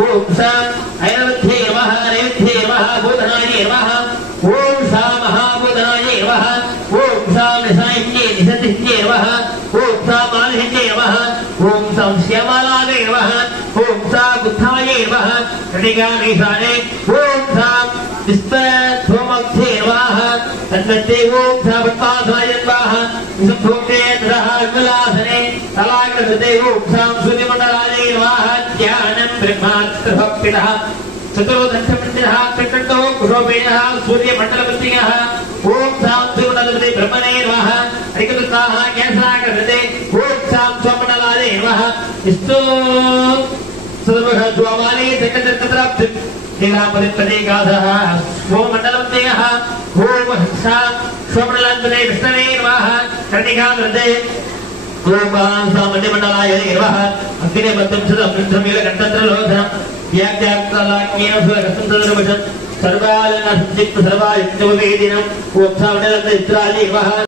ओम सा ऐरवध्ये नमः नैवेद्ये नमः बोधनाय नमः ओम सा महाबोधनाय नमः ओम सा निसायिन्ये निसतिन्ये नमः ओम सा मालिन्ये नमः ओम सा श्यामलाय नमः ओम सा बुद्धाय नमः ऋणिगामीशाने ओम सा विश्वधूमध्ये नमः तन्मते ओम सा भट्टाधाय नमः विसुद्धोक्ते ततः विमलासने तलाकृते ओम सा सूर्यमण्डलाय नमः ध्यानं ब्रह्मास्त्रभक्तिनः चतुर्दशमन्दिरः त्रिकण्ठो कुशोभेनः सूर्यमण्डलपत्न्यः ओम सा सूर्यमण्डलपते ब्रह्मणे नमः हरिकृताः केशराकृते ओम सा स्वमण्डलाय नमः विष्णु सदवः ज्वामाने त्रिकण्ठत्रप्ति लीलापरिप्रदेगाधः ओम मण्डलपत्न्यः ओम हंसा स्वमण्डलपते विष्णवे नमः कर्णिकाकृते ओम सामण्डलाय नमः अग्ने मध्यं सदमिन्द्रमेल कण्ठत्रलोधनं व्याख्याक्तलाक्येन सुरकसंतदर्वशं सर्वालनसंचित्त सर्वायुक्तवेदिनं ओम सामण्डलपते इत्रालि नमः